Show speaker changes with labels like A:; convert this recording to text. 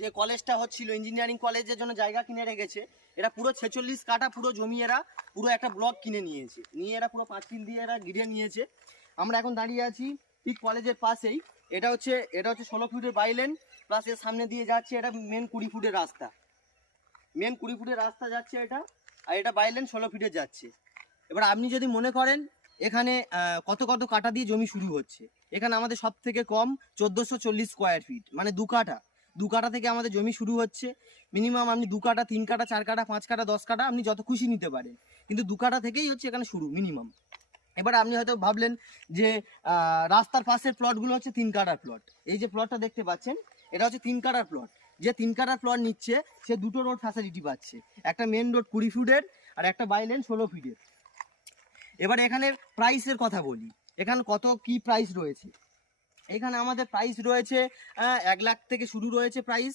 A: যে কলেজটা হচ্ছিল ইঞ্জিনিয়ারিং কলেজের জন্য জায়গা কিনে রেখেছে এরা পুরো ছেচল্লিশ কাঠা পুরো জমি এরা পুরো একটা ব্লক কিনে নিয়েছে। নিয়ে এরা পুরো পাঁচিল দিয়ে এরা ঘিরে নিয়েছে। আমরা এখন দাঁড়িয়ে আছি ঠিক কলেজের পাশেই। এটা হচ্ছে এটা হচ্ছে ষোলো ফুটের বাইলেন প্লাস এর সামনে দিয়ে যাচ্ছে এটা মেন কুড়ি ফুটের রাস্তা। মেন কুড়ি ফুটের রাস্তা যাচ্ছে এটা, আর এটা বাইলেন ষোলো ফিটে যাচ্ছে। এবার আপনি যদি মনে করেন, এখানে কত কত কাটা দিয়ে জমি শুরু হচ্ছে। এখানে আমাদের সব থেকে কম চোদ্দোশো চল্লিশ স্কোয়ার ফিট মানে দু কাঠা। দু কাটা থেকে আমাদের জমি শুরু হচ্ছে। মিনিমাম আপনি দু কাঠা, তিন কাঠা, চার কাঠা, পাঁচ কাঠা, দশ কাঠা আপনি যত খুশি নিতে পারেন। কিন্তু দু কাটা থেকেই হচ্ছে এখানে শুরু মিনিমাম এবার আপনি হয়তো ভাবলেন যে রাস্তার পাশের প্লটগুলো হচ্ছে তিন কাঠার প্লট এই যে প্লটটা দেখতে পাচ্ছেন, এটা হচ্ছে তিন কাঠার প্লট যে তিন কাঠার প্লট নিচ্ছে, সে দুটো রোড ফ্যাসিলিটি পাচ্ছে। একটা মেন রোড কুড়ি ফুটের আর একটা বাইলেন ষোলো ফিটের। এবার এখানে প্রাইসের কথা বলি। এখানে কত কি প্রাইস রয়েছে? এখানে আমাদের প্রাইস রয়েছে এক লাখ থেকে শুরু রয়েছে প্রাইস